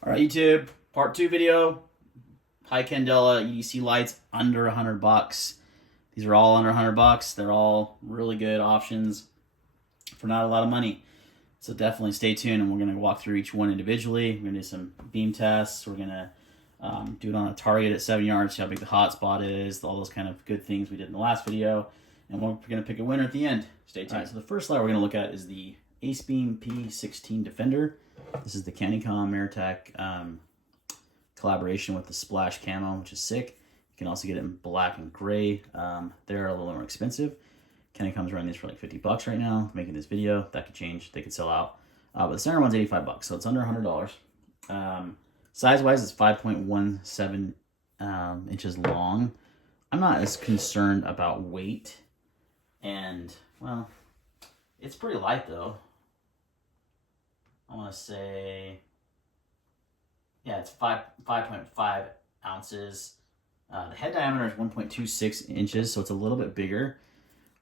All right, YouTube, part 2 video. High candela EDC lights under $100. These are all under $100. They're all really good options for not a lot of money. So definitely stay tuned, and we're going to walk through each one individually. We're going to do some beam tests. We're going to do it on a target at 7 yards, see how big the hot spot is, all those kind of good things we did in the last video. And we're going to pick a winner at the end. Stay tuned. All right, so the first light we're going to look at is the Acebeam P16 Defender. This is the Nitecore MH12 collaboration with the Splash Camo, which is sick. You can also get it in black and gray. They're a little more expensive. Nitecore's running these for like $50 right now, making this video. That could change. They could sell out. But the center one's $85, so it's under $100. Size-wise, it's 5.17 inches long. I'm not as concerned about weight. And, well, it's pretty light, though. I want to say, yeah, it's 5.5 ounces. The head diameter is 1.26 inches, so it's a little bit bigger.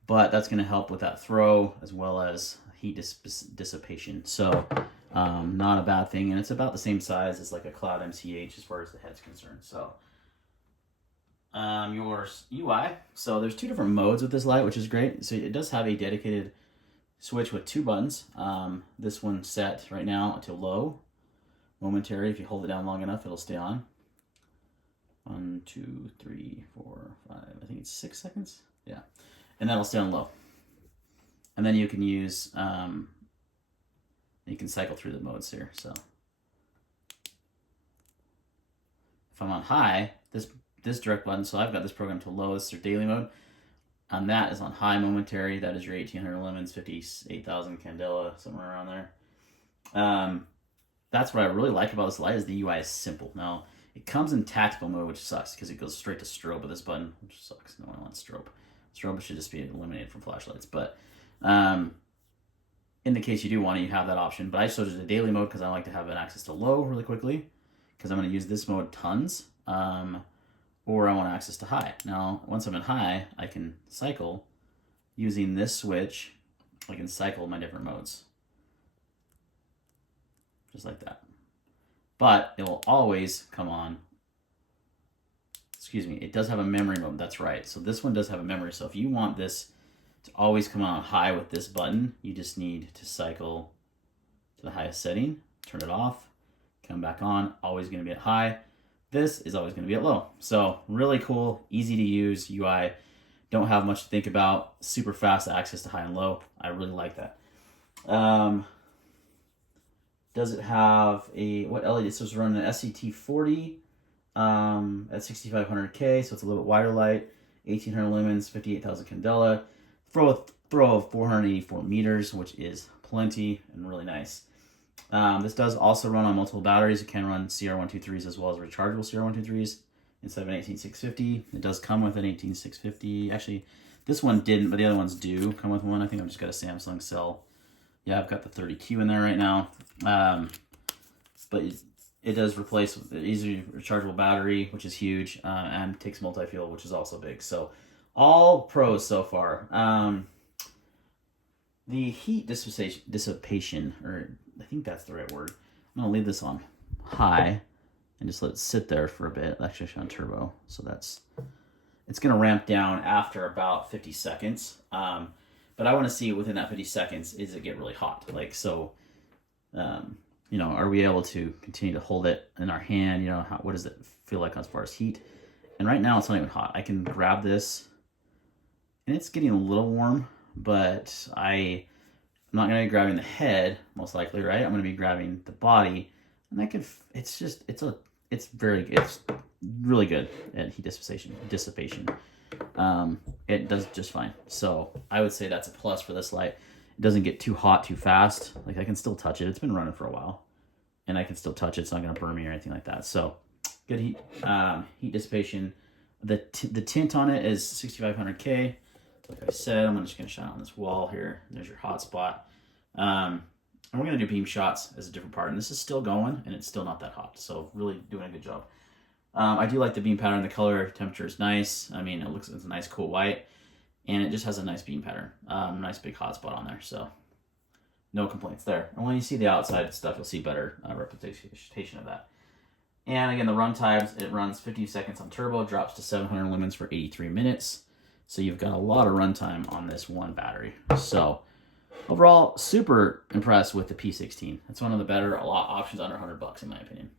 But that's going to help with that throw as well as heat dissipation. So, not a bad thing. And it's about the same size as like a Cloud MCH as far as the head's concerned. So, your UI. So there's two different modes with this light, which is great. So it does have a dedicated switch with two buttons. This one's set right now to low, momentary. If you hold it down long enough, it'll stay on. 1, 2, 3, 4, 5. I think it's 6 seconds. Yeah, and that'll stay on low. And then you can use, you can cycle through the modes here. So if I'm on high, this direct button, so I've got this program to low. This is their daily mode. And that is on high momentary. That is your 1800 lumens, 58,000 candela, somewhere around there. That's what I really like about this light is the UI is simple. Now, it comes in tactical mode, which sucks because it goes straight to strobe with this button, which sucks. No one wants strobe. Strobe should just be eliminated from flashlights. But in the case you do want it, you have that option. But I just showed you the daily mode because I like to have an access to low really quickly because I'm going to use this mode tons. Or I want access to high. Now, once I'm in high, I can cycle. Using this switch, I can cycle my different modes. Just like that. But it will always come on. Excuse me, it does have a memory mode, that's right. So this one does have a memory. So if you want this to always come on high with this button, you just need to cycle to the highest setting, turn it off, come back on, always gonna be at high. This is always going to be at low. So really cool, easy to use UI. Don't have much to think about. Super fast access to high and low. I really like that. Does it have what LED? So it's running an SCT40 at 6500K, so it's a little bit wider light. 1800 lumens, 58,000 candela. Throw of 484 meters, which is plenty and really nice. This does also run on multiple batteries. It can run CR123s as well as rechargeable CR123s instead of an 18650. It does come with an 18650. Actually, this one didn't, but the other ones do come with one. I think I've just got a Samsung cell. Yeah, I've got the 30Q in there right now. But it does replace with an easy rechargeable battery, which is huge, and takes multi-fuel, which is also big. So all pros so far. The heat dissipation, or I think that's the right word. I'm going to leave this on high and just let it sit there for a bit. Actually, on turbo. So it's going to ramp down after about 50 seconds. But I want to see within that 50 seconds, is it get really hot? Like, so, you know, are we able to continue to hold it in our hand? You know, what does it feel like as far as heat? And right now it's not even hot. I can grab this and it's getting a little warm, but I'm not going to be grabbing the head, most likely, right? I'm going to be grabbing the body, and that could, it's really good at heat dissipation. It does just fine. So I would say that's a plus for this light. It doesn't get too hot too fast. Like, I can still touch it. It's been running for a while, and I can still touch it. It's not going to burn me or anything like that. So good heat dissipation. The tint on it is 6500K. Like I said, I'm just going to shine on this wall here. There's your hot spot. And we're going to do beam shots as a different part. And this is still going, and it's still not that hot. So really doing a good job. I do like the beam pattern. The color temperature is nice. I mean, it's a nice cool white. And it just has a nice beam pattern. Nice big hot spot on there. So no complaints there. And when you see the outside stuff, you'll see better representation of that. And again, the run times, it runs 50 seconds on turbo, drops to 700 lumens for 83 minutes. So you've got a lot of runtime on this one battery. So overall, super impressed with the P16. It's one of the better options under $100 in my opinion.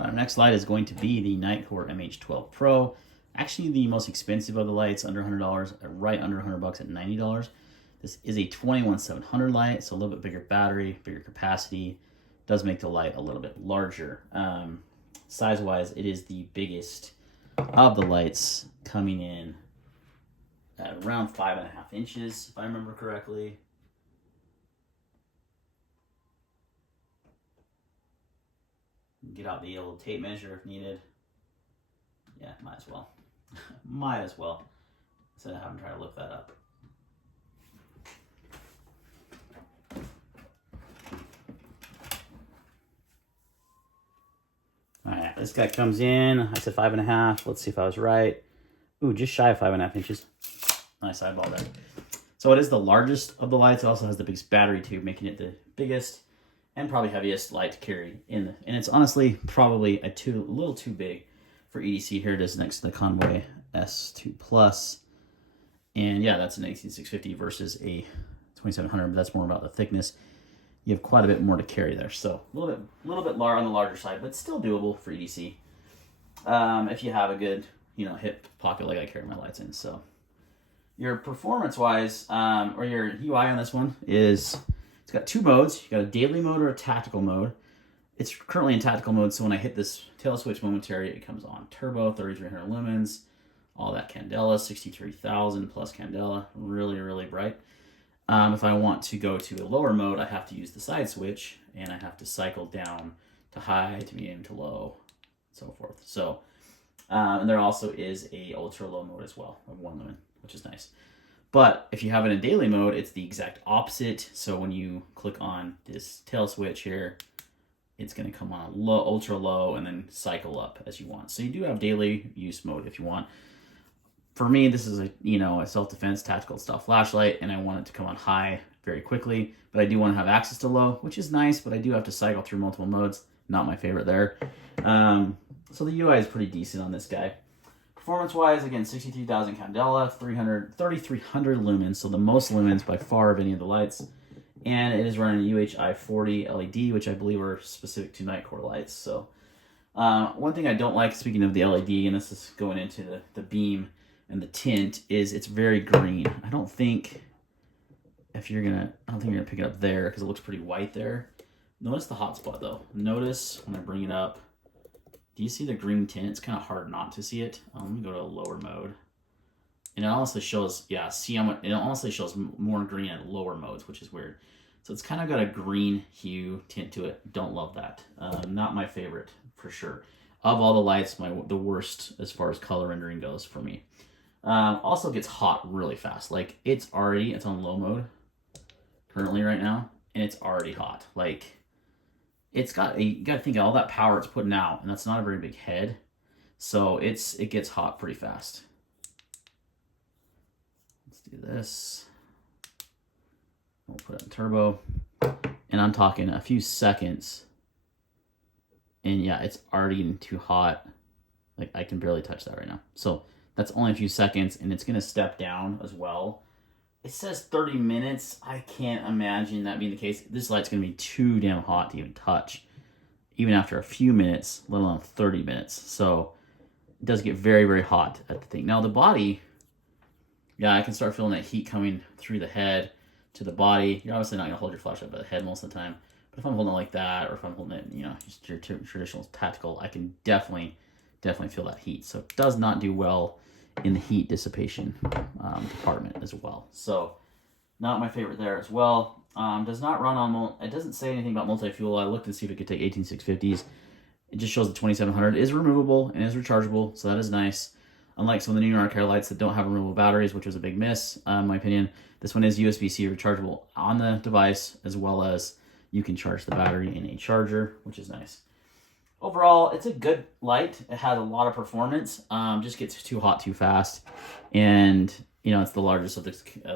Our next light is going to be the Nitecore MH12 Pro. Actually, the most expensive of the lights, under $100, right under $100 at $90. This is a 21700 light, so a little bit bigger battery, bigger capacity. Does make the light a little bit larger. Size-wise, it is the biggest of the lights, coming in at around 5.5 inches, if I remember correctly. Get out the old tape measure if needed. Yeah, might as well. Might as well. Instead of having to try to look that up. Alright, this guy comes in. I said 5.5. Let's see if I was right. Ooh, just shy of 5.5 inches. Nice eyeball there. So it is the largest of the lights. It also has the biggest battery tube, making it the biggest and probably heaviest light to carry in. And it's honestly probably a little too big for EDC. Here it is next to the Convoy S2 Plus. And yeah, that's an 18650 versus a 2700, but that's more about the thickness. You have quite a bit more to carry there. So a little bit on the larger side, but still doable for EDC. If you have a good, hip pocket like I carry my lights in. So your performance-wise, or your UI on this one is, it's got two modes. You got a daily mode or a tactical mode. It's currently in tactical mode, so when I hit this tail switch momentary, it comes on turbo, 3300 lumens, all that candela, 63,000 plus candela, really, really bright. If I want to go to a lower mode, I have to use the side switch, and I have to cycle down to high, to medium, to low, and so forth. So, and there also is a ultra low mode as well, of 1 lumen, which is nice. But if you have it in daily mode, it's the exact opposite. So when you click on this tail switch here, it's going to come on low, ultra low, and then cycle up as you want. So you do have daily use mode if you want. For me, this is a self-defense tactical style flashlight, and I want it to come on high very quickly. But I do want to have access to low, which is nice. But I do have to cycle through multiple modes. Not my favorite there. So the UI is pretty decent on this guy. Performance-wise, again, 63,000 candela, 3,300 lumens, so the most lumens by far of any of the lights. And it is running a UHI 40 LED, which I believe are specific to Nitecore lights. So one thing I don't like, speaking of the LED, and this is going into the beam and the tint, is it's very green. I don't think you're gonna pick it up there because it looks pretty white there. Notice the hotspot though. Notice when I bring it up, do you see the green tint? It's kind of hard not to see it. Let me go to a lower mode. And it honestly shows, it honestly shows more green at lower modes, which is weird. So it's kind of got a green hue tint to it. Don't love that. Not my favorite, for sure. Of all the lights, the worst as far as color rendering goes for me. Also gets hot really fast. Like, it's on low mode currently right now, and it's already hot. Like, you gotta think of all that power it's putting out, and that's not a very big head, so it gets hot pretty fast. Let's do this. We'll put it in turbo, and I'm talking a few seconds, and yeah, it's already getting too hot. Like, I can barely touch that right now. So that's only a few seconds, and it's gonna step down as well. It says 30 minutes. I can't imagine that being the case. This light's going to be too damn hot to even touch, even after a few minutes, let alone 30 minutes. So it does get very, very hot at the thing. Now the body, yeah, I can start feeling that heat coming through the head to the body. You're obviously not going to hold your flashlight by the head most of the time. But if I'm holding it like that, or if I'm holding it, just your traditional tactical, I can definitely feel that heat. So it does not do well in the heat dissipation department as well. So not my favorite there as well. Does not run on, it doesn't say anything about multi-fuel. I looked to see if it could take 18650s. It just shows the 2700 is removable and is rechargeable, so that is nice. Unlike some of the new Nitecore lights that don't have removable batteries, which was a big miss, in my opinion, this one is USB-C rechargeable on the device, as well as you can charge the battery in a charger, which is nice. Overall, it's a good light. It has a lot of performance. Just gets too hot too fast. And, you know, it's the largest of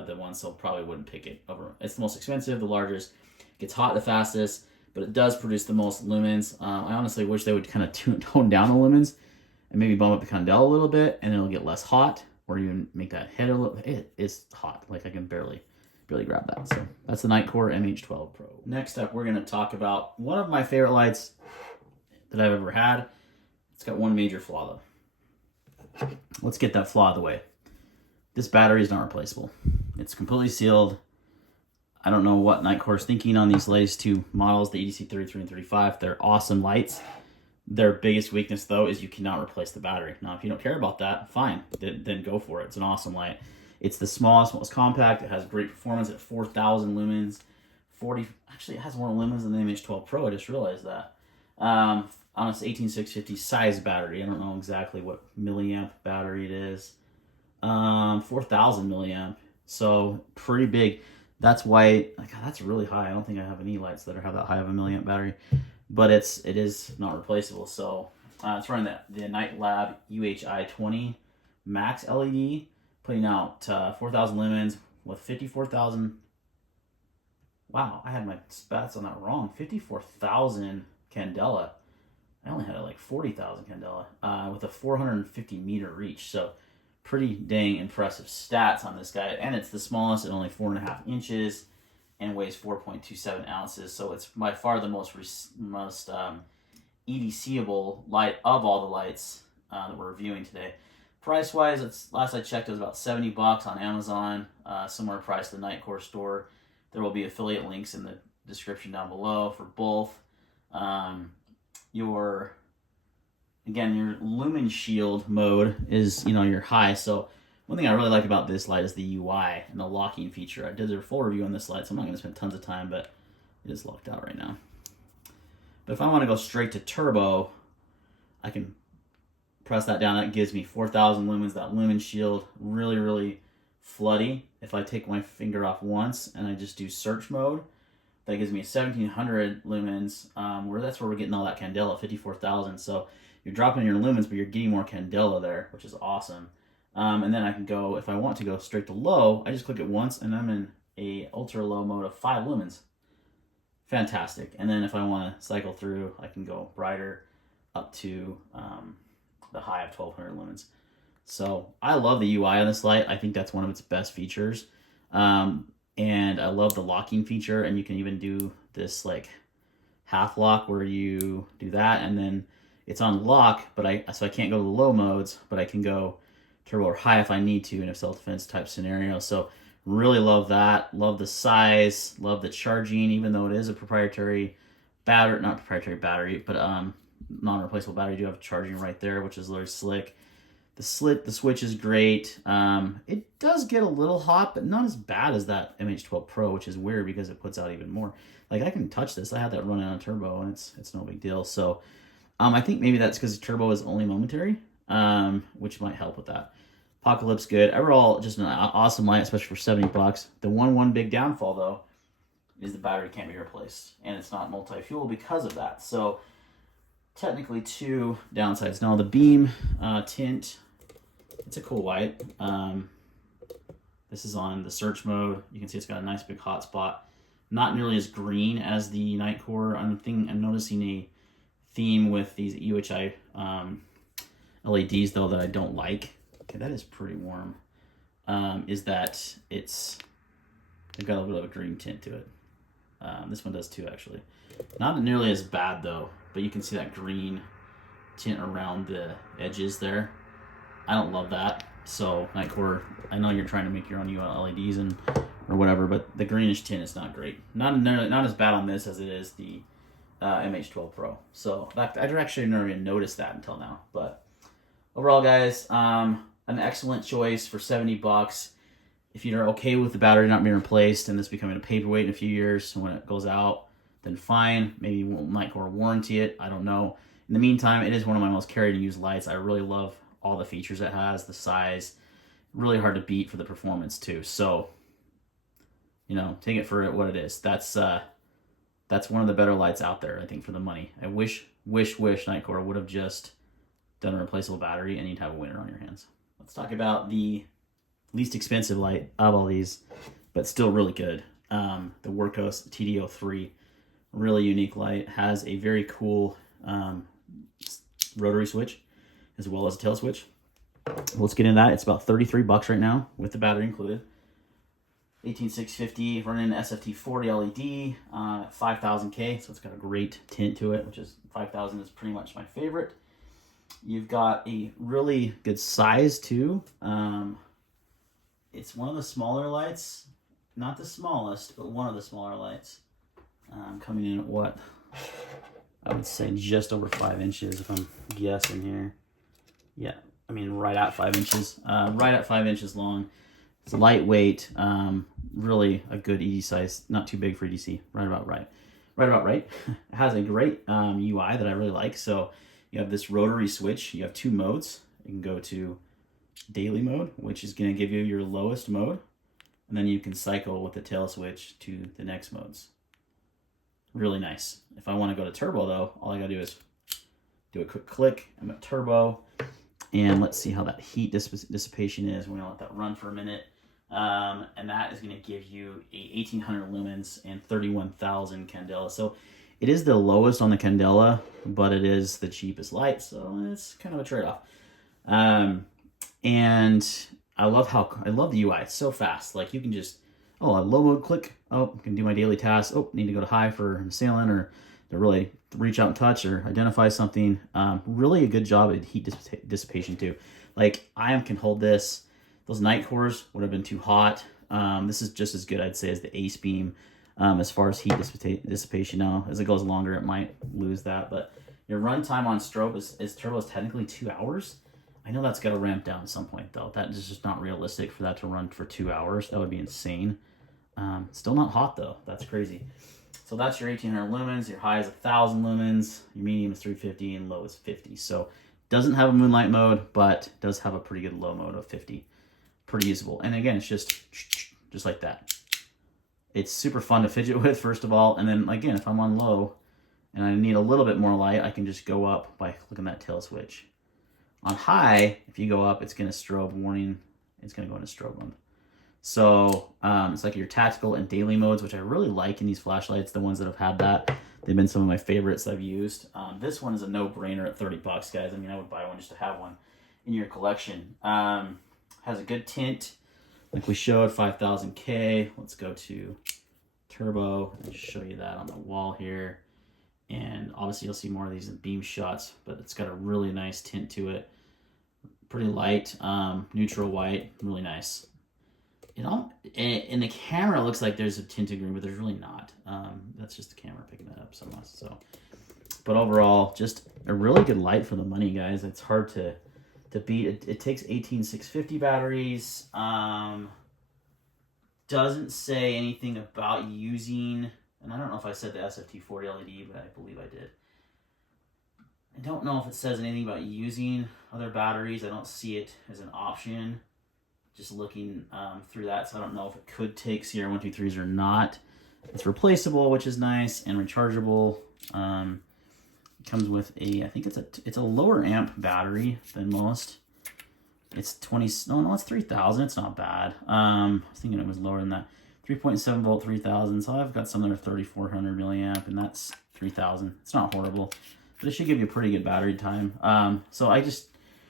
the ones, so probably wouldn't pick it over. It's the most expensive, the largest, gets hot the fastest, but it does produce the most lumens. I honestly wish they would kind of tone down the lumens and maybe bump up the candela a little bit, and it'll get less hot, or even make that head a little. It is hot, like I can barely grab that. So that's the Nitecore MH12 Pro. Next up, we're gonna talk about one of my favorite lights that I've ever had. It's got one major flaw though. Let's get that flaw out of the way. This battery is not replaceable. It's completely sealed. I don't know what Nitecore's thinking on these latest two models, the EDC33 and 35. They're awesome lights. Their biggest weakness, though, is you cannot replace the battery. Now, if you don't care about that, fine. Then go for it. It's an awesome light. It's the smallest, most compact. It has great performance at 4,000 lumens. Actually, it has more lumens than the MH12 Pro. I just realized that. On its 18650 size battery. I don't know exactly what milliamp battery it is. 4,000 milliamp. So, pretty big. That's why, that's really high. I don't think I have any lights that have that high of a milliamp battery. But it is not replaceable. So it's running the Night Lab UHI 20 Max LED, putting out 4,000 lumens with 54,000. Wow, I had my spats on that wrong. 54,000 candela. I only had like 40,000 candela with a 450 meter reach. So pretty dang impressive stats on this guy. And it's the smallest at only 4.5 inches. And weighs 4.27 ounces, so it's by far the most EDCable light of all the lights that we're reviewing today. Price-wise, last I checked, it was about $70 on Amazon, similar price to the Nitecore store. There will be affiliate links in the description down below for both. Your lumen shield mode is, your high, so one thing I really like about this light is the UI and the locking feature. I did a full review on this light, so I'm not going to spend tons of time, but it is locked out right now. But if I want to go straight to turbo, I can press that down. That gives me 4,000 lumens. That lumen shield, really, really floody. If I take my finger off once and I just do search mode, that gives me 1,700 lumens, that's where we're getting all that candela, 54,000. So you're dropping your lumens, but you're getting more candela there, which is awesome. And then I can go, if I want to go straight to low, I just click it once and I'm in a ultra low mode of 5 lumens. Fantastic. And then if I want to cycle through, I can go brighter up to the high of 1,200 lumens. So I love the UI on this light. I think that's one of its best features. And I love the locking feature, and you can even do this like half lock where you do that and then it's on lock, so I can't go to the low modes, but I can go turbo or high if I need to in a self-defense type scenario. So really love that. Love the size. Love the charging, even though it is a proprietary battery, not proprietary battery, but non-replaceable battery. You do have charging right there, which is really slick. The switch is great. It does get a little hot, but not as bad as that MH12 Pro, which is weird because it puts out even more. Like I can touch this. I had that running on turbo, and it's no big deal. So I think maybe that's because turbo is only momentary, which might help with that. Apocalypse good. Overall, just an awesome light, especially for $70. The one big downfall though is the battery can't be replaced, and it's not multi-fuel because of that. So technically two downsides. Now the beam tint, it's a cool white. This is on the search mode. You can see it's got a nice big hot spot. Not nearly as green as the Nitecore. I'm noticing a theme with these UHI LEDs though that I don't like. Okay, that is pretty warm. Is that they've got a little bit of a green tint to it. This one does too, actually. Not nearly as bad though, but you can see that green tint around the edges there. I don't love that. So Nitecore, I know you're trying to make your own LEDs or whatever, but the greenish tint is not great. Not as bad on this as it is the MH12 Pro. So I actually never even noticed that until now. But overall, guys, an excellent choice for $70. If you're okay with the battery not being replaced and this becoming a paperweight in a few years when it goes out, then fine. Maybe Nitecore warranty it. I don't know. In the meantime, it is one of my most carried and used lights. I really love all the features it has, the size. Really hard to beat for the performance too. So, take it for what it is. That's one of the better lights out there, I think, for the money. I wish Nitecore would have just done a replaceable battery and you'd have a winner on your hands. Let's talk about the least expensive light of all these, but still really good. The Wurkkos TD03, really unique light, has a very cool rotary switch as well as a tail switch. Let's get into that. It's about 33 bucks right now with the battery included. 18650 running an SFT 40 LED, 5000K, so it's got a great tint to it, which is 5000 is pretty much my favorite. You've got a really good size too. It's one of the smaller lights, not the smallest, but one of the smaller lights. Coming in at what? I would say just over 5 inches if I'm guessing here. Yeah, I mean right at 5 inches. Right at 5 inches long. It's lightweight, really a good ED size, not too big for EDC, right about right. Right about right. It has a great UI that I really like. So you have this rotary switch. You have 2 modes. You can go to daily mode, which is going to give you your lowest mode, and then you can cycle with the tail switch to the next modes. Really nice. If I want to go to turbo though, all I gotta do is do a quick click. I'm at turbo, and let's see how that heat dissipation is. We're gonna let that run for a minute. And that is going to give you a 1800 lumens and 31,000 candela. So it is the lowest on the candela, but it is the cheapest light, so it's kind of a trade-off. And I love the UI. It's so fast. Like you can just, oh, a low mode click. Oh, I can do my daily tasks. Oh, need to go to high for an assailant or to really reach out and touch or identify something. Really a good job at heat dissipation too. Like I can hold this. Those Nitecores would have been too hot. This is just as good, I'd say, as the Acebeam as far as heat dissipation. Now, as it goes longer, it might lose that. But your runtime on strobe is turbo is technically 2 hours. I know that's got to ramp down at some point, though. That is just not realistic for that to run for 2 hours. That would be insane. Still not hot, though. That's crazy. So that's your 1800 lumens. Your high is 1000 lumens. Your medium is 350, and low is 50. So doesn't have a moonlight mode, but does have a pretty good low mode of 50. Pretty usable. And again, it's just like that. It's super fun to fidget with, first of all. And then again, if I'm on low and I need a little bit more light, I can just go up by clicking that tail switch. On high, if you go up, it's going to strobe warning. It's going to go into strobe mode. So it's like your tactical and daily modes, which I really like in these flashlights. The ones that have had that, they've been some of my favorites I've used. This one is a no-brainer at 30 bucks, guys. I mean, I would buy one just to have one in your collection. Has a good tint, like we showed, 5000K. Let's go to turbo and show you that on the wall here. And obviously you'll see more of these in beam shots, but it's got a really nice tint to it. Pretty light, neutral white, really nice. In the camera, it looks like there's a tinted green, but there's really not. That's just the camera picking that up so much. So, but overall, just a really good light for the money, guys. It's hard to beat. It takes 18650 batteries. Doesn't say anything about using, and I don't know if I said the SFT 40 LED, but I believe I did. I don't know if it says anything about using other batteries. I don't see it as an option. Just looking through that, so I don't know if it could take CR123s or not. It's replaceable, which is nice, and rechargeable. It comes with a, I think it's a lower amp battery than most. It's 20, no, it's 3000. It's not bad. I was thinking it was lower than that. 3.7 volt, 3000. So I've got some that are 3400 milliamp, and that's 3000. It's not horrible, but it should give you a pretty good battery time. So I just,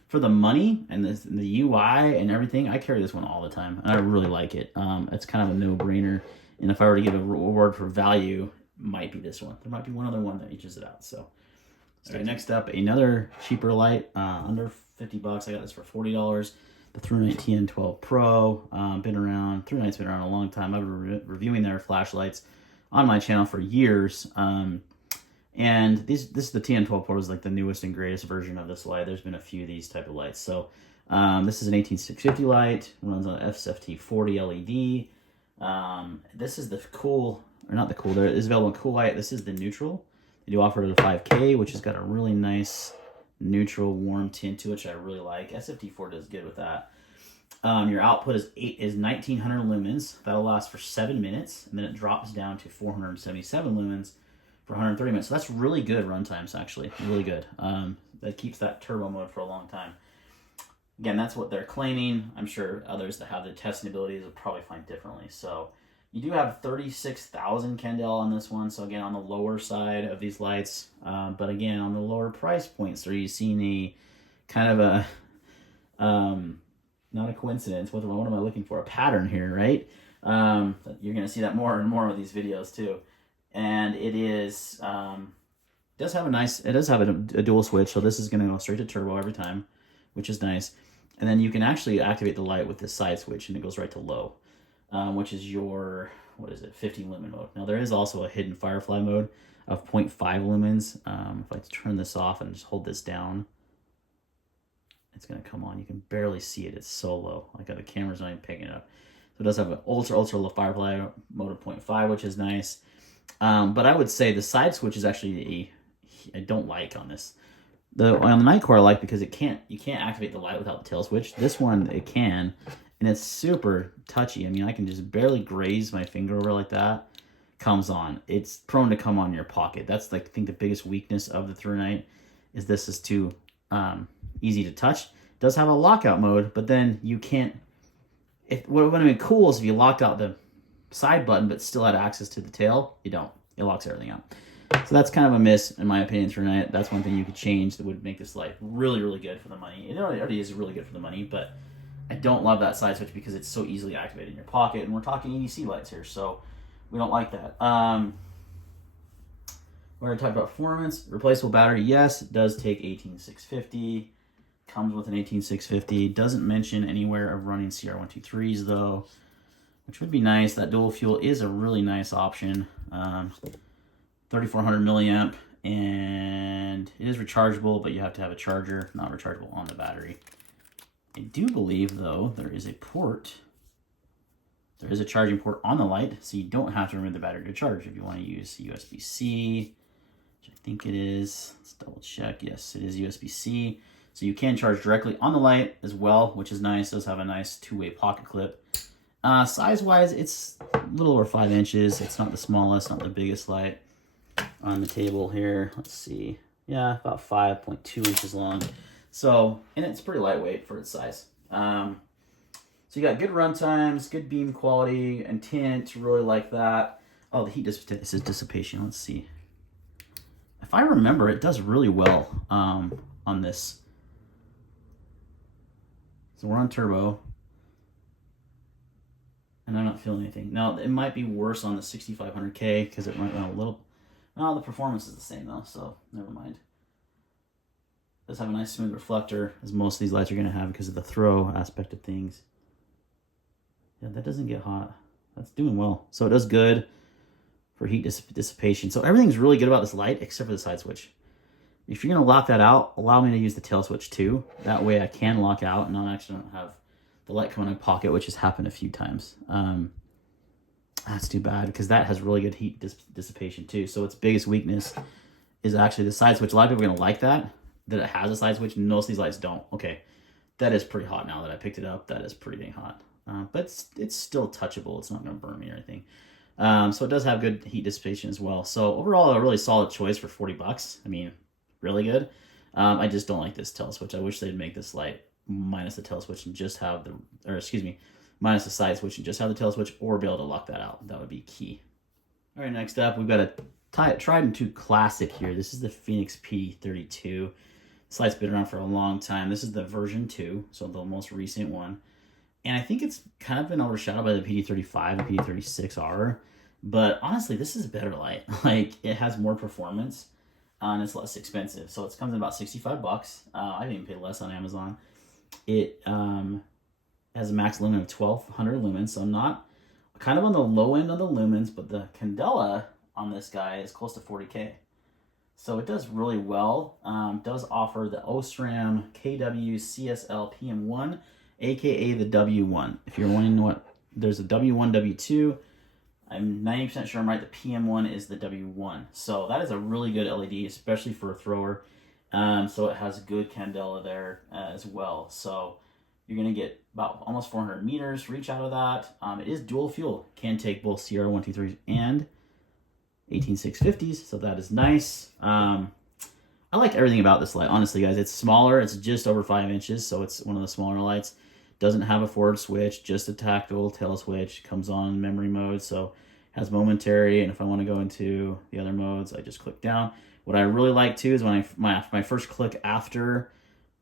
for the money and the UI and everything, I carry this one all the time, and I really like it. It's kind of a no-brainer, and if I were to give a reward for value, it might be this one. There might be one other one that edges it out. So, next up, another cheaper light, under 50 bucks. I got this for $40. The ThruNite TN12 Pro. Been around. ThruNite's been around a long time. I've been reviewing their flashlights on my channel for years. And this is the TN12 Pro, is like the newest and greatest version of this light. There's been a few of these type of lights. So this is an 18650 light, runs on SFT 40 LED. This is the cool, or not the cool, there is available in cool light. This is the neutral. They do offer it at a 5K, which has got a really nice neutral warm tint to it, which I really like. SFT4 does good with that. Your output is 1900 lumens. That'll last for 7 minutes, and then it drops down to 477 lumens for 130 minutes. So that's really good run times, actually. Really good. That keeps that turbo mode for a long time. Again, that's what they're claiming. I'm sure others that have the testing abilities will probably find differently. So you do have 36,000 Candela on this one. So again, on the lower side of these lights, but again, on the lower price points, are you seeing a kind of a, not a coincidence. What am I looking for? A pattern here, right? You're going to see that more and more with these videos too. And it is, does have a dual switch. So this is going to go straight to turbo every time, which is nice. And then you can actually activate the light with this side switch, and it goes right to low, which is your, 50 lumen mode. Now there is also a hidden firefly mode of 0.5 lumens. If I turn this off and just hold this down, it's going to come on. You can barely see it. It's so low. Like the camera's not even picking it up. So it does have an ultra low firefly mode of 0.5, which is nice. But I would say the side switch is actually I don't like on this. On the Nitecore I like because you can't activate the light without the tail switch. This one it can, and it's super touchy. I mean, I can just barely graze my finger over like that. Comes on. It's prone to come on in your pocket. That's like, I think the biggest weakness of the ThruNite is this is too easy to touch. It does have a lockout mode, but then you can't. What would have been cool is if you locked out the side button but still had access to the tail. You don't. It locks everything out. So that's kind of a miss, in my opinion, ThruNite. That's one thing you could change that would make this light really, really good for the money. It already is really good for the money, but I don't love that side switch because it's so easily activated in your pocket, and we're talking EDC lights here, so we don't like that. We're going to talk about performance. Replaceable battery, yes, it does take 18650. Comes with an 18650. Doesn't mention anywhere of running CR123s, though, which would be nice. That dual fuel is a really nice option. 3400 milliamp, and it is rechargeable, but you have to have a charger, not rechargeable on the battery. I do believe, though, there is a port. There is a charging port on the light, so you don't have to remove the battery to charge if you want to use USB-C, which I think it is. Let's double check. Yes, it is USB-C. So you can charge directly on the light as well, which is nice. It does have a nice two-way pocket clip. Size-wise, it's a little over 5 inches. It's not the smallest, not the biggest light on the table here. Let's see. Yeah, about 5.2 inches long. So, and it's pretty lightweight for its size. So you got good run times, good beam quality, and tint. Really like that. Oh, the heat dissipation. Let's see. If I remember, it does really well on this. So we're on turbo, and I'm not feeling anything. Now, it might be worse on the 6500K because it might run a little. No, the performance is the same though, so never mind. It does have a nice smooth reflector, as most of these lights are going to have because of the throw aspect of things. Yeah, that doesn't get hot. That's doing well. So it does good for heat dissipation. So everything's really good about this light except for the side switch. If you're going to lock that out, allow me to use the tail switch too. That way I can lock out and not actually don't have the light come in my pocket, which has happened a few times. That's too bad because that has really good heat dissipation too. So its biggest weakness is actually the side switch. A lot of people are going to like that it has a side switch. Most of these lights don't. Okay, that is pretty hot now that I picked it up. That is pretty dang hot. But it's still touchable. It's not going to burn me or anything. So it does have good heat dissipation as well. So overall, a really solid choice for 40 bucks. I mean, really good. I just don't like this tail switch. I wish they'd make this light minus the tail switch and just have minus the side switch and just have the tail switch, or be able to lock that out. That would be key. All right, next up, we've got a tried and true classic here. This is the Fenix PD32. This light's been around for a long time. This is the version 2, so the most recent one. And I think it's kind of been overshadowed by the PD35 and PD36R. But honestly, this is a better light. Like, it has more performance, and it's less expensive. So it comes in about 65 bucks. I didn't even pay less on Amazon. It has a max lumen of 1200 lumens, so not kind of on the low end of the lumens, but the candela on this guy is close to 40K. So it does really well. Does offer the OSRAM KW CSL PM1, aka the W1. If you're wondering what, there's a W1, W2. I'm 90% sure I'm right. The PM1 is the W1. So that is a really good LED, especially for a thrower. So it has good candela there as well. So you're going to get about almost 400 meters reach out of that. It is dual fuel. Can take both CR123s and 18650s, so that is nice. I like everything about this light, honestly, guys. It's smaller. It's just over 5 inches, so it's one of the smaller lights. Doesn't have a forward switch, just a tactile tail switch. Comes on memory mode, so has momentary, and if I want to go into the other modes, I just click down. What I really like, too, is when my first click after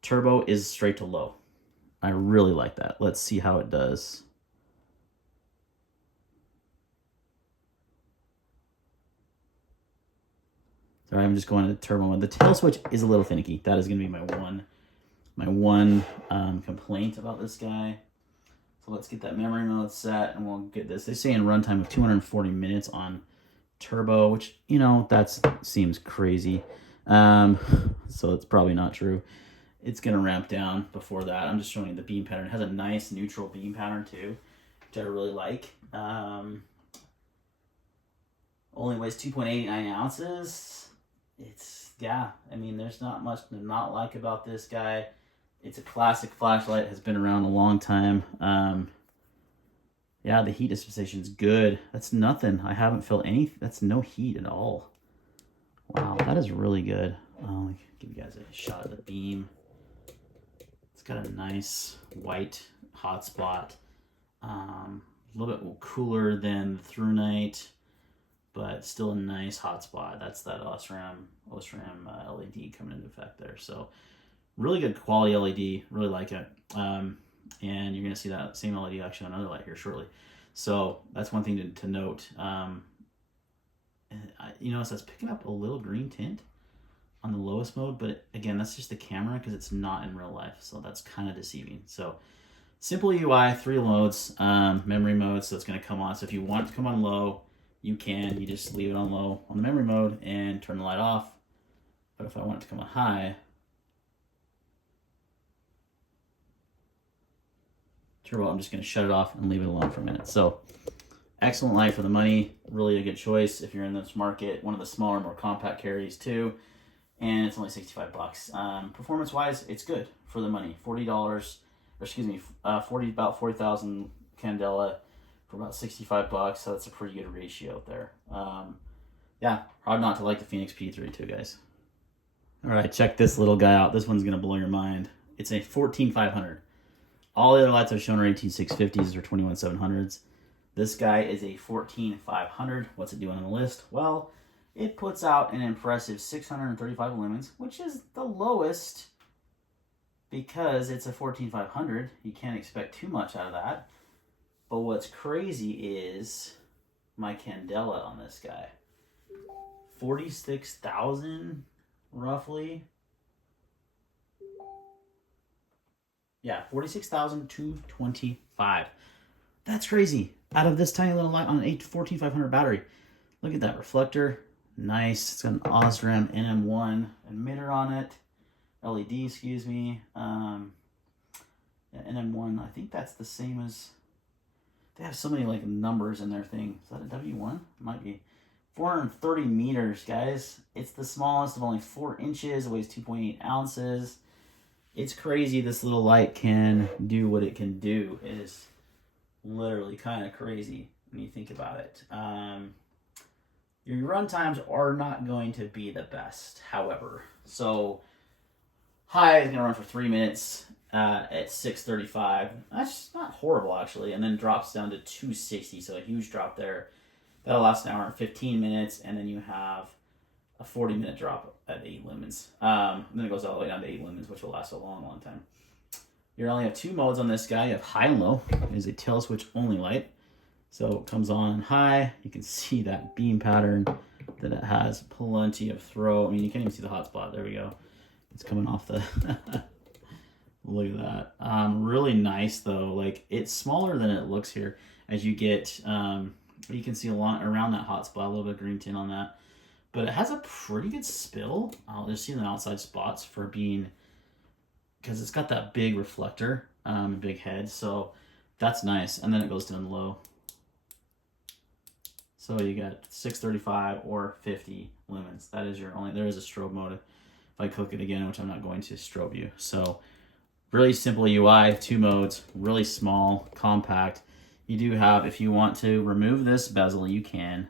turbo is straight to low. I really like that. Let's see how it does. Sorry, I'm just going to turbo mode. The tail switch is a little finicky. That is going to be my one complaint about this guy. So let's get that memory mode set, and we'll get this. They say in runtime of 240 minutes on turbo, which, you know, that seems crazy. So it's probably not true. It's going to ramp down before that. I'm just showing you the beam pattern. It has a nice neutral beam pattern too, which I really like. Only weighs 2.89 ounces. Yeah, I mean, there's not much to not like about this guy. It's a classic flashlight, has been around a long time. Yeah, the heat dissipation is good. That's nothing. I haven't felt any, that's no heat at all. Wow, that is really good. I'll give you guys a shot of the beam. It's got a nice white hot spot. A little bit cooler than the ThruNite, but still a nice hot spot. That's that OSRAM LED coming into effect there. So really good quality LED, really like it. And you're gonna see that same LED actually on another light here shortly. So that's one thing to note. You notice that's picking up a little green tint on the lowest mode, but again, that's just the camera because it's not in real life. So that's kind of deceiving. So simple UI, 3 modes, memory mode. So it's gonna come on. So if you want it to come on low, you can. You just leave it on low on the memory mode and turn the light off. But if I want it to come on high, turbo, I'm just going to shut it off and leave it alone for a minute. So excellent light for the money. Really a good choice if you're in this market. One of the smaller, more compact carries too. And it's only 65 bucks. Performance wise, it's good for the money. $40, or excuse me, about 40,000 candela for about 65 bucks. So that's a pretty good ratio there. Yeah, hard not to like the Fenix PD32, guys. All right, check this little guy out. This one's going to blow your mind. It's a 14500. All the other lights I've shown are 18650s or 21700s. This guy is a 14500. What's it doing on the list? Well, it puts out an impressive 635 lumens, which is the lowest because it's a 14500. You can't expect too much out of that. But what's crazy is my candela on this guy. 46,000 roughly. Yeah, 46,225. That's crazy. Out of this tiny little light on an 14500 battery. Look at that reflector. Nice. It's got an OSRAM NM1 emitter on it. LED, excuse me. Yeah, NM1, I think that's the same as... They have so many like numbers in their thing. Is that a W1? Might be. 430 meters, guys. It's the smallest of only 4 inches. It weighs 2.8 ounces. It's crazy this little light can do what it can do. It is literally kind of crazy when you think about it. Your run times are not going to be the best, however. So high is going to run for 3 minutes at 635. That's not horrible, actually. And then drops down to 260, so a huge drop there. That'll last an hour and 15 minutes, and then you have a 40-minute drop at 8 lumens. Then it goes all the way down to 8 lumens, which will last a long, long time. You only have 2 modes on this guy. You have high and low. It is a tail switch only light. So it comes on high. You can see that beam pattern, that it has plenty of throw. I mean, you can't even see the hot spot. There we go. It's coming off the... Look at that. Really nice, though. Like, it's smaller than it looks here. As you get... you can see a lot around that hot spot, a little bit of green tint on that. But it has a pretty good spill. I'll just see the outside spots for being... Because it's got that big reflector, big head. So that's nice. And then it goes down low. So you got 635 or 50 lumens. That is your only... There is a strobe mode if I click it again, which I'm not going to strobe you. So really simple UI, 2 modes, really small, compact. You do have, if you want to remove this bezel, you can.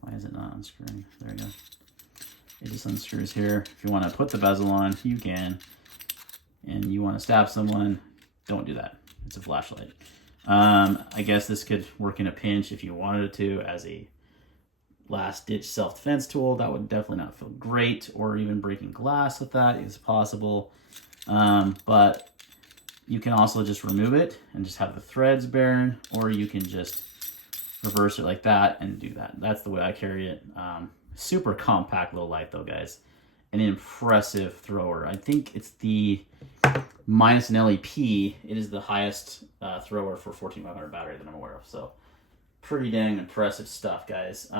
Why is it not on screen? There we go. It just unscrews here. If you want to put the bezel on, you can. And you want to stab someone, don't do that. It's a flashlight. I guess this could work in a pinch if you wanted it to as a last-ditch self-defense tool. That would definitely not feel great, or even breaking glass with that is possible. But you can also just remove it and just have the threads burn, or you can just reverse it like that and do that. That's the way I carry it. Super compact little light though, guys. An impressive thrower. I think it's the minus an LEP. It is the highest thrower for 14500 battery that I'm aware of. So pretty dang impressive stuff, guys.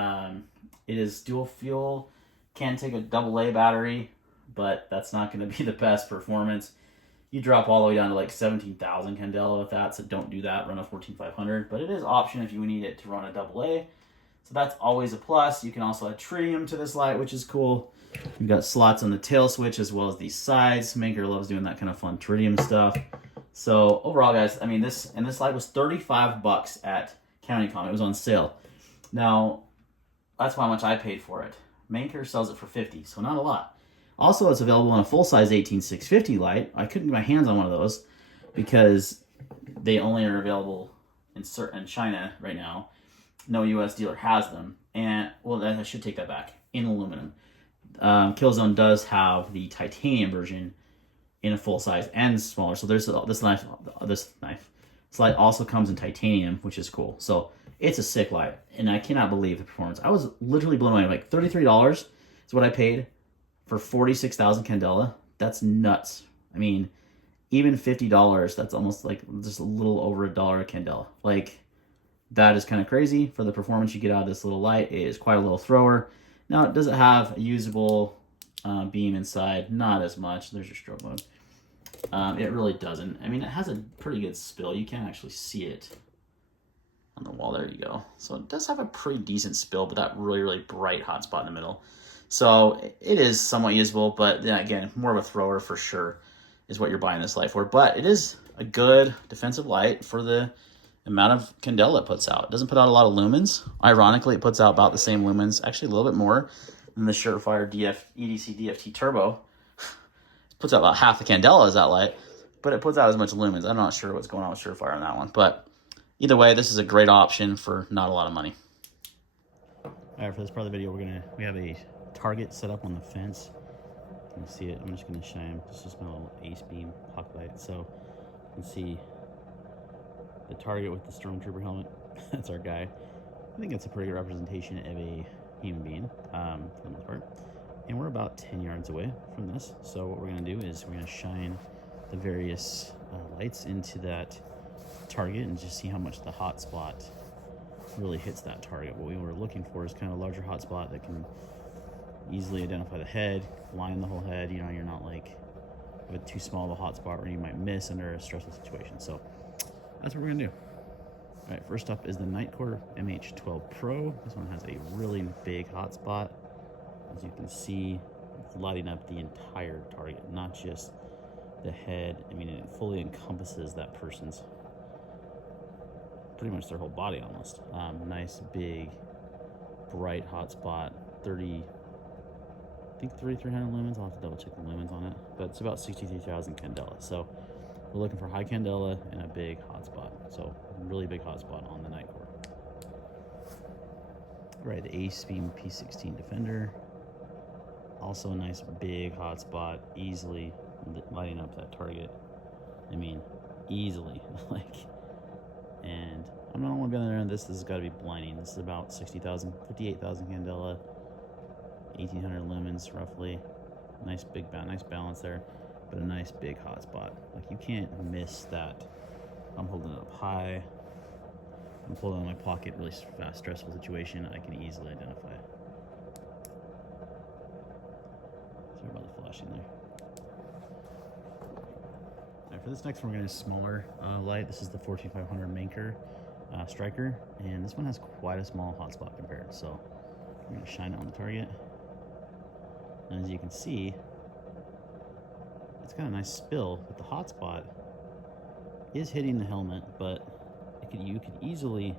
It is dual fuel. Can take a AA battery, but that's not going to be the best performance. You drop all the way down to like 17,000 candela with that, so don't do that. Run a 14500, but it is option if you need it to run a AA. So that's always a plus. You can also add tritium to this light, which is cool. You've got slots on the tail switch as well as these sides. Manker loves doing that kind of fun tritium stuff. So overall, guys, I mean, this light was 35 bucks at CountyCon. It was on sale. Now, that's how much I paid for it. Manker sells it for 50, so not a lot. Also, it's available on a full-size 18650 light. I couldn't get my hands on one of those because they only are available in China right now. No U.S. dealer has them. And, well, I should take that back. In aluminum. Killzone does have the titanium version in a full size and smaller. So there's this light also comes in titanium, which is cool. So it's a sick light, and I cannot believe the performance. I was literally blown away. Like $33 is what I paid for 46,000 candela. That's nuts. I mean, even $50, that's almost like just a little over $1 a candela. Like, that is kind of crazy for the performance you get out of this little light. It is quite a little thrower. Now, does it have a usable beam inside? Not as much. There's your strobe mode. It really doesn't. I mean, it has a pretty good spill. You can't actually see it on the wall. There you go. So it does have a pretty decent spill, but that really, really bright hot spot in the middle. So it is somewhat usable, but then again, more of a thrower for sure is what you're buying this light for. But it is a good defensive light for the amount of candela it puts out. It doesn't put out a lot of lumens. Ironically, it puts out about the same lumens, actually a little bit more than the Surefire EDC DFT Turbo. It puts out about half the candela as that light, but it puts out as much lumens. I'm not sure what's going on with Surefire on that one, but either way, this is a great option for not a lot of money. All right, for this part of the video, we have a target set up on the fence. You can see it. I'm just going to shine. This is my little Acebeam pocket light, so you can see the target with the Stormtrooper helmet. That's our guy. I think it's a pretty good representation of a human being for the most part. And we're about 10 yards away from this. So what we're going to do is we're going to shine the various lights into that target and just see how much the hot spot really hits that target. What we were looking for is kind of a larger hot spot that can easily identify the head, line the whole head. You know, you're not like with too small of a hot spot where you might miss under a stressful situation. So that's what we're gonna do. All right, first up is the Nitecore MH12 Pro. This one has a really big hotspot. As you can see, it's lighting up the entire target, not just the head. I mean, it fully encompasses that person's, pretty much their whole body almost. Nice, big, bright hotspot, 3,300 lumens. I'll have to double check the lumens on it, but it's about 63,000 candela. So we're looking for high candela and a big hotspot. So really big hotspot on the Nitecore. Right, the Acebeam P16 Defender. Also a nice big hotspot, easily lighting up that target. I mean, easily. And I'm not only going there on this has got to be blinding. This is about 58,000 candela, 1,800 lumens roughly. Nice big nice balance there. But a nice big hot spot. Like, you can't miss that. I'm holding it up high. I'm pulling it in my pocket, really fast, stressful situation. I can easily identify it. Sorry about the flashing there. All right, for this next one, we're going to use a smaller light. This is the 14500 Manker Striker, and this one has quite a small hotspot compared. So I'm going to shine it on the target. And as you can see, it's got a nice spill, but the hotspot is hitting the helmet, but you could easily,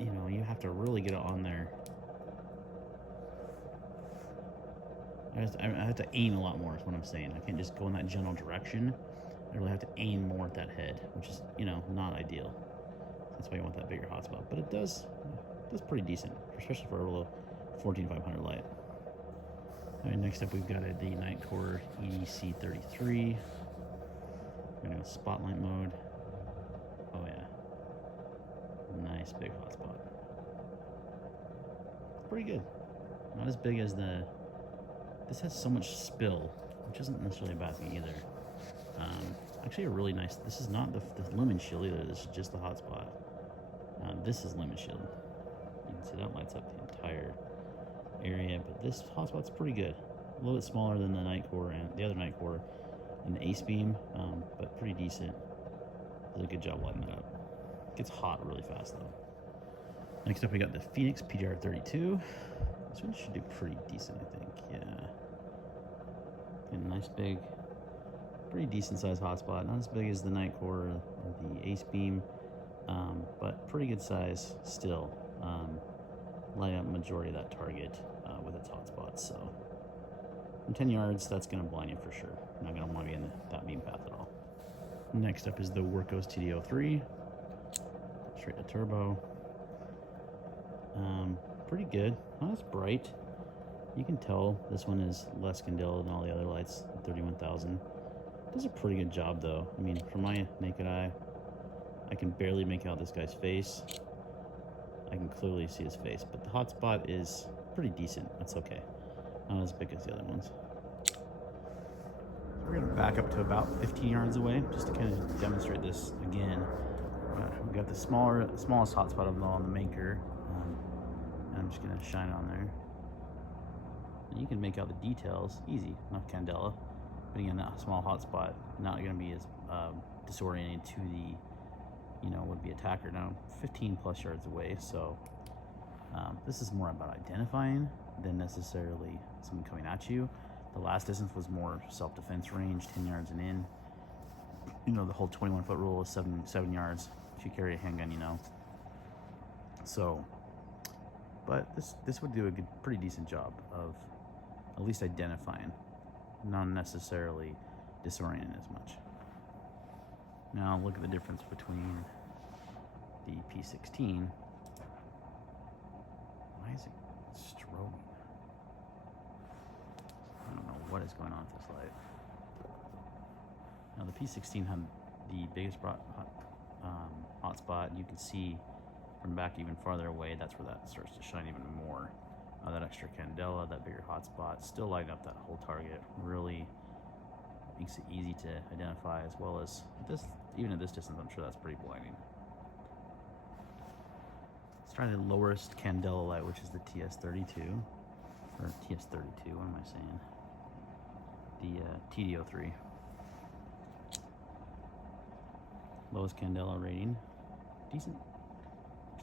you know, you have to really get it on there I have to aim a lot more is what I'm saying. I can't just go in that general direction. I really have to aim more at that head, which is, you know, not ideal. That's why you want that bigger hotspot. But it does pretty decent, especially for a little 14500 light. All right, next up we've got the Nitecore EDC33. We're gonna go spotlight mode. Oh yeah, nice big hotspot. Pretty good. Not as big as this has so much spill, which isn't necessarily a bad thing either. Actually a really nice, this is not the lumen shield either, this is just the hotspot. This is lumen shield. You can see that lights up the entire area, but this hotspot's pretty good. A little bit smaller than the Nitecore and the other Nitecore and the Acebeam, but pretty decent. Does a good job lighting it up. Gets hot really fast though. Next up we got the Fenix PD32. This one should do pretty decent, I think. Yeah. A nice big, pretty decent sized hotspot. Not as big as the Nitecore or the Acebeam, but pretty good size still. Light up majority of that target with its hotspots. So from 10 yards, that's going to blind you for sure. You're not going to want to be in that beam path at all. Next up is the Wurkkos TD03. Straight to turbo. Pretty good. Not as bright. You can tell this one is less candela than all the other lights, 31,000. Does a pretty good job though. I mean, from my naked eye, I can barely make out this guy's face. I can clearly see his face, but the hotspot is pretty decent. That's okay. Not as big as the other ones. So we're gonna back up to about 15 yards away just to kind of demonstrate this again. We've got the smallest hotspot of them all on the Manker. And I'm just gonna shine on there. And you can make out the details easy, enough candela. But again, that small hotspot not gonna be as disorienting to the, you know, would-be attacker. Now, 15 plus yards away, so this is more about identifying than necessarily someone coming at you. The last distance was more self-defense range, 10 yards and in. You know, the whole 21-foot rule is 7 yards. If you carry a handgun, you know. So, but this would do a pretty decent job of at least identifying, not necessarily disorienting as much. Now look at the difference between the P16. Why is it strobing? I don't know what is going on with this light. Now the P16 had the biggest hotspot. You can see from back even farther away, that's where that starts to shine even more. That extra candela, that bigger hotspot, still lighting up that whole target. Really makes it easy to identify, as well as this. Even at this distance, I'm sure that's pretty blinding. Let's try the lowest candela light, which is the TS32 or TS32. What am I saying? The TD03. Lowest candela rating. Decent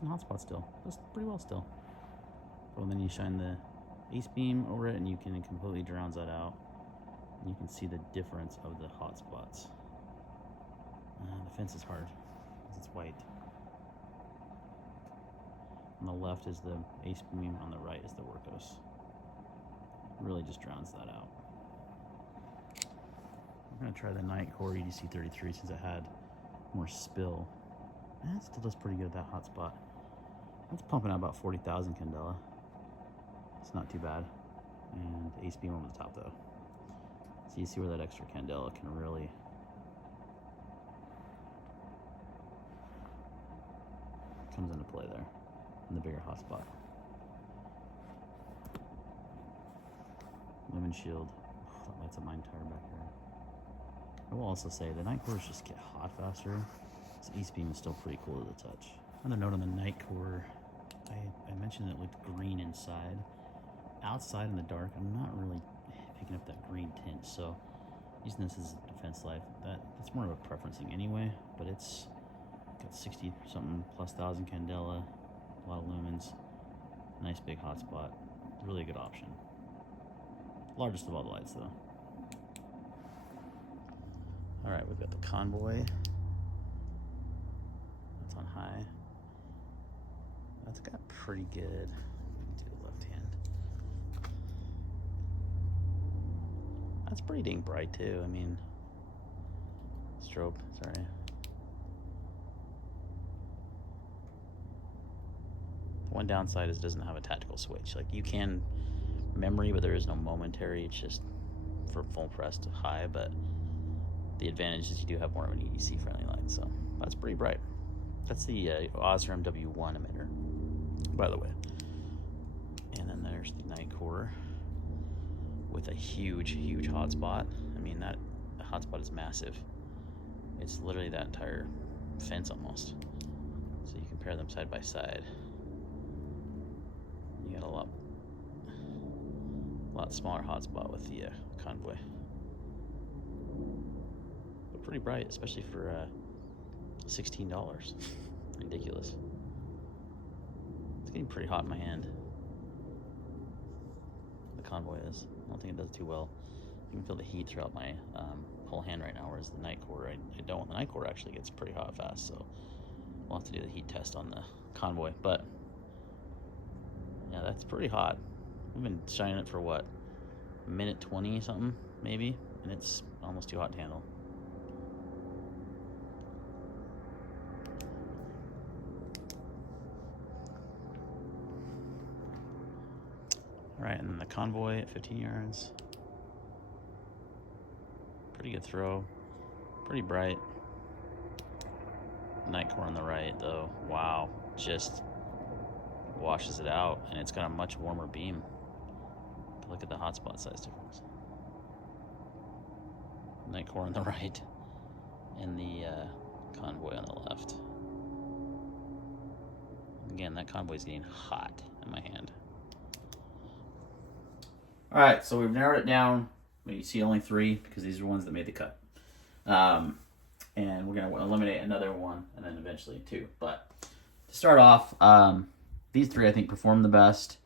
hotspot still. Does pretty well still. Well, then you shine the Acebeam over it and you can completely drowns that out. And you can see the difference of the hotspots. The fence is hard because it's white. On the left is the Acebeam, on the right is the Wurkkos. Really just drowns that out. We're gonna try the Nitecore EDC33 since it had more spill. And it still does pretty good at that hotspot. It's pumping out about 40,000 candela. It's not too bad. And Acebeam over the top though. So you see where that extra candela can really comes into play there in the bigger hotspot. Lumen shield. Oh, that lights up my entire back here. I will also say the Nitecores just get hot faster. This Acebeam is still pretty cool to the touch. Another note on the Nitecore, I mentioned it looked green inside. Outside in the dark, I'm not really picking up that green tint, so using this as a defense light, that's more of a preferencing anyway, but it's got 60 something plus thousand candela, a lot of lumens, nice big hotspot, really a good option. Largest of all the lights though. Alright, we've got the Convoy. That's on high. That's got pretty good. Do the left hand. That's pretty dang bright too. I mean, strobe, sorry. One downside is it doesn't have a tactical switch. Like, you can memory, but there is no momentary. It's just for full press to high, but the advantage is you do have more of an EDC friendly light, so that's pretty bright. That's the Osram W1 emitter, by the way. And then there's the Nitecore with a huge hotspot. I mean, that hotspot is massive. It's literally that entire fence almost. So you compare them side by side. You got a lot smaller hotspot with the Convoy. But pretty bright, especially for $16. Ridiculous. It's getting pretty hot in my hand. The Convoy is. I don't think it does too well. You can feel the heat throughout my whole hand right now, whereas the Nitecore, I don't. The Nitecore actually gets pretty hot fast, so we'll have to do the heat test on the Convoy. But yeah, that's pretty hot. We've been shining it for what, a minute 20 something maybe, and it's almost too hot to handle. All right, and then the Convoy at 15 yards. Pretty good throw, pretty bright. Nitecore on the right though, wow, just washes it out, and it's got a much warmer beam. Look at the hotspot size difference. Nitecore on the right, and the Convoy on the left. Again, that Convoy is getting hot in my hand. All right, so we've narrowed it down. You see only 3 because these are ones that made the cut. And we're going to eliminate another one and then eventually 2. But to start off, these 3 I think perform the best.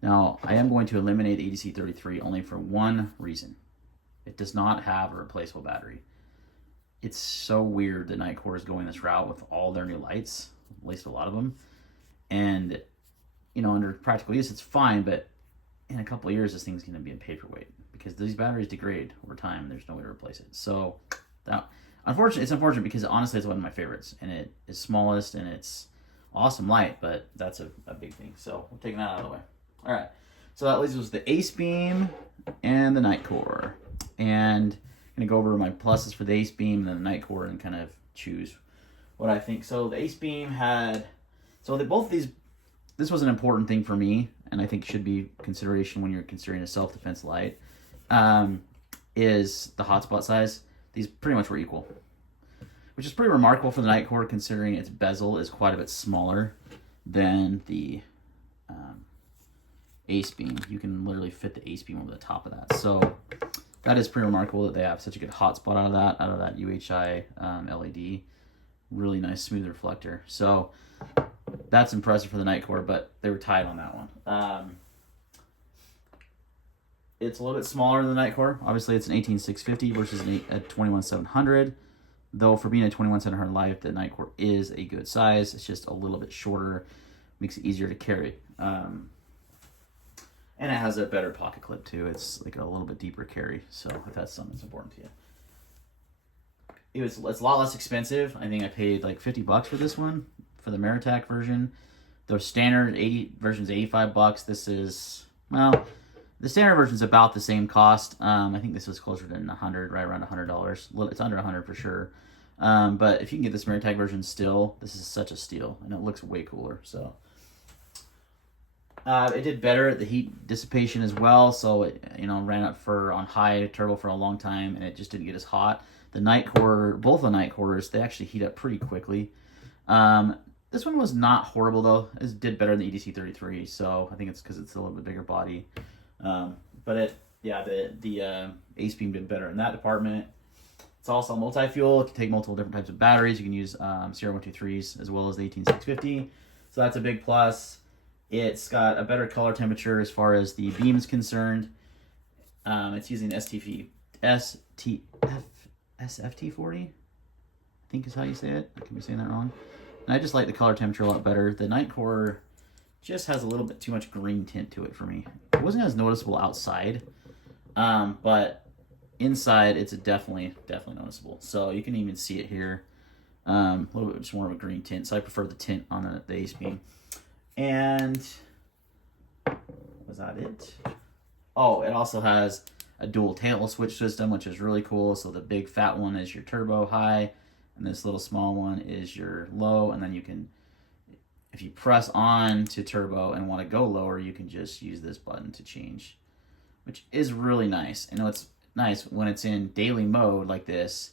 Now, I am going to eliminate the EDC33 only for one reason. It does not have a replaceable battery. It's so weird that Nitecore is going this route with all their new lights, at least a lot of them. And, you know, under practical use, it's fine, but in a couple of years, this thing's going to be a paperweight because these batteries degrade over time and there's no way to replace it. So, that, it's unfortunate because honestly, it's one of my favorites, and it is smallest and it's awesome light, but that's a big thing. So, we're taking that out of the way. All right, so that leaves us the Acebeam and the Nitecore. And I'm going to go over my pluses for the Acebeam and then the Nitecore and kind of choose what I think. So the Acebeam had, both of these, this was an important thing for me, and I think should be consideration when you're considering a self-defense light, is the hotspot size. These pretty much were equal, which is pretty remarkable for the Nitecore considering its bezel is quite a bit smaller than the Acebeam. You can literally fit the Acebeam over the top of that. So that is pretty remarkable that they have such a good hotspot out of that UHI LED. Really nice smooth reflector. So that's impressive for the Nitecore, but they were tied on that one. It's a little bit smaller than the Nitecore. Obviously, it's an 18650 versus a 21700. Though for being a 21700 light, the Nitecore is a good size. It's just a little bit shorter, makes it easier to carry. And it has a better pocket clip too. It's like a little bit deeper carry. So if that's something that's important to you, it's a lot less expensive. I think I paid like $50 for this one for the Maritac version. The standard version is $85. This is, well, the standard version is about the same cost. I think this was closer to 100, right around $100. It's under 100 for sure. But if you can get this Maritac version still, this is such a steal, and it looks way cooler. So it did better at the heat dissipation as well. So it, ran up on high turbo for a long time, and it just didn't get as hot. The Nitecore, both the Nitecores, they actually heat up pretty quickly. This one was not horrible though. It did better than the EDC33, so I think it's because it's a little bit bigger body. But the Acebeam did better in that department. It's also multi-fuel. It can take multiple different types of batteries. You can use CR123s as well as the 18650. So that's a big plus. It's got a better color temperature as far as the beam is concerned. It's using SFT40, I think is how you say it. I could be saying that wrong. And I just like the color temperature a lot better. The Nitecore just has a little bit too much green tint to it for me. It wasn't as noticeable outside, but inside it's definitely noticeable. So you can even see it here. A little bit just more of a green tint, so I prefer the tint on the Acebeam. And was that it? Oh, it also has a dual tail switch system, which is really cool. So the big fat one is your turbo high, and this little small one is your low. And then you can, if you press on to turbo and want to go lower, you can just use this button to change, which is really nice. And what's nice, when it's in daily mode like this,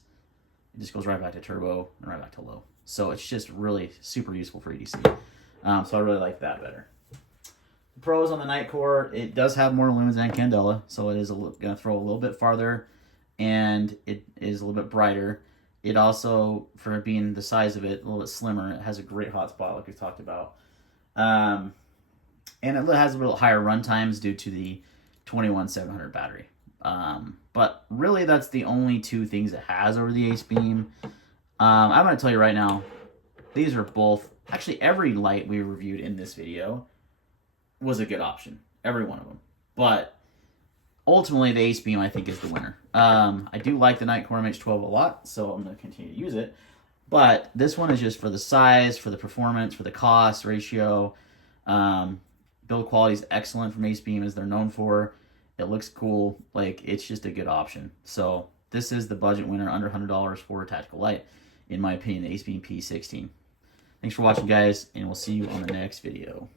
it just goes right back to turbo and right back to low. So it's just really super useful for EDC. So I really like that better. The pros on the Nitecore, it does have more lumens than Candela, so it is going to throw a little bit farther, and it is a little bit brighter. It also, for being the size of it, a little bit slimmer, it has a great hotspot like we talked about. And it has a little higher run times due to the 21700 battery. But really, that's the only two things it has over the Acebeam. I'm going to tell you right now, these are both, actually every light we reviewed in this video was a good option. Every one of them. But ultimately, the Acebeam, I think, is the winner. I do like the Nitecore MH12 a lot, so I'm going to continue to use it. But this one is just for the size, for the performance, for the cost ratio. Build quality is excellent from Acebeam, as they're known for. It looks cool. Like, it's just a good option. So this is the budget winner, under $100 for a tactical light, in my opinion, the Acebeam P16. Thanks for watching, guys, and we'll see you on the next video.